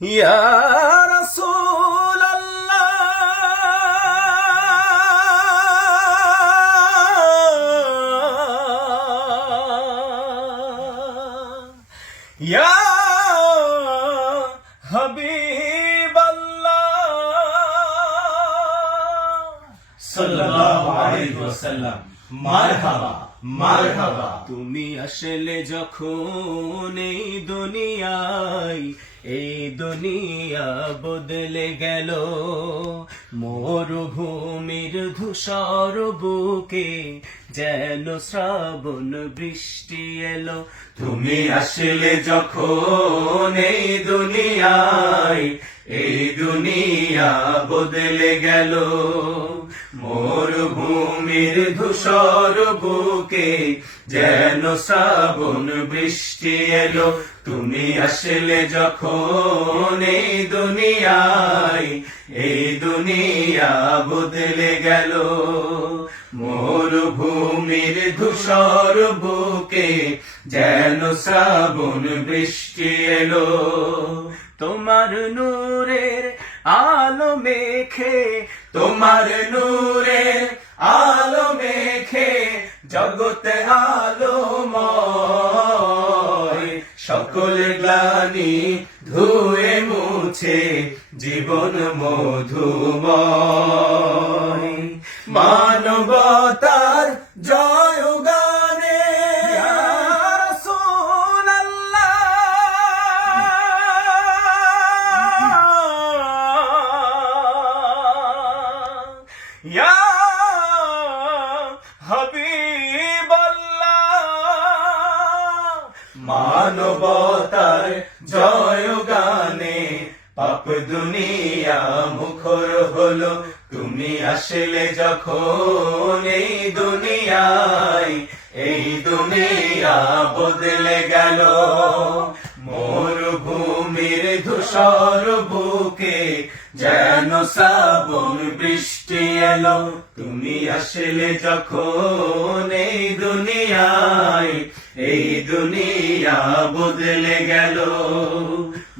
ইয়া রাসূলাল্লাহ, ইয়া হাবিবাল্লাহ সাল্লাল্লাহু আলাইহি ওয়াসাল্লাম। মারহাবা মারহাবা। তুমি আসলে যখন এই দুনিয়া বদলে গেল, মরুভূমির ধূসর বুকে যেন শ্রাবণ বৃষ্টি এলো। তুমি আসলে যখন এই দুনিয়া বদলে গেল, মরুভূমির ধূসর বুকে যেন শ্রাবণ বৃষ্টি এলো। তুমি আসলে যখন এই দুনিয়া বদলে গেল, মরুভূমির ধূসর বুকে যেন শ্রাবণ বৃষ্টি এলো। তোমার নূরের আলো মেখে, তোমার নূরের আলো মেখে জগতে আলোময়, সকল গ্লানি ধুয়ে মুছে জীবন মধুময়। মানবতার জয় গানে ইয়া রাসূলাল্লাহ, ইয়া হাবিবাল্লাহ। মানবতার জয় গানে পাপ দুনিয়া মুখর হলো। তুমি আসলে যখন এই দুনিয়া বদলে গেল, মরুভূমির ধূসর বুকে যেন শ্রাবণ বৃষ্টি এলো। তুমি আসলে যখন এই দুনিয়া বদলে গেল,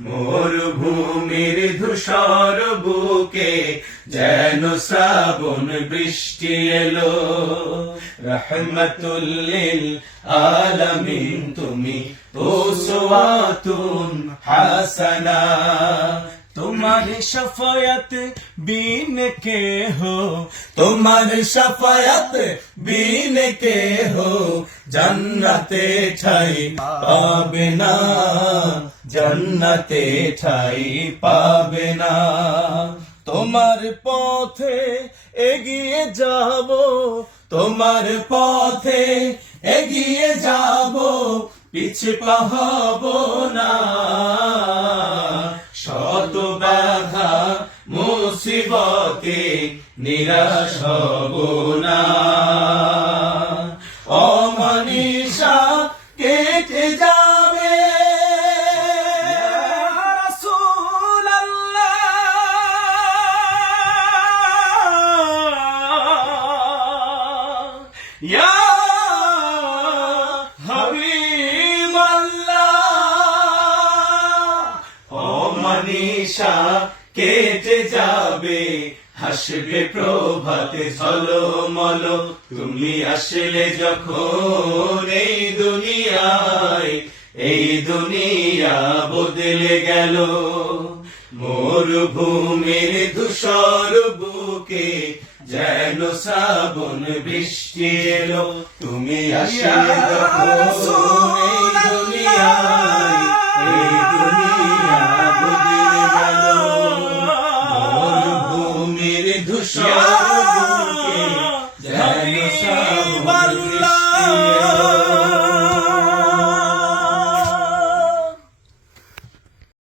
মরুভূমির ধূসর বুকে যেন শ্রাবণ বৃষ্টি এলো। রহমাতুল লিল আলামিন তুমি উসওয়াতুন হাসানা। তোমার শফায়াত বিন কে হো, তোমার শফায়াত বিন কে হো জান্নাতে ঠাই পাবে না, জান্নাতে ঠাই পাবে না। তোমার পথে এগিয়ে যাব, তোমার পথে এগিয়ে যাব, পিছে পাহব না। শত বাধা মুসিবতে নিরাশ হব না। অমানিসা কেটে যাবে, ইয়া রাসূলাল্লাহ, ইয়া হাবিবাল্লাহ। অমানিসা কেটে যাবে, হাসবে প্রভাতে ঝলমল। তুমি আসলে যখন এই দুনিয়া বদলে গেল, মরুভূমির ধূসর বুকে যেন শ্রাবণ বৃষ্টি এলো। তুমি আসলে যখন এই দুনিয়া বদলে গেল, মরুভূমির ধূসর বুকে যেন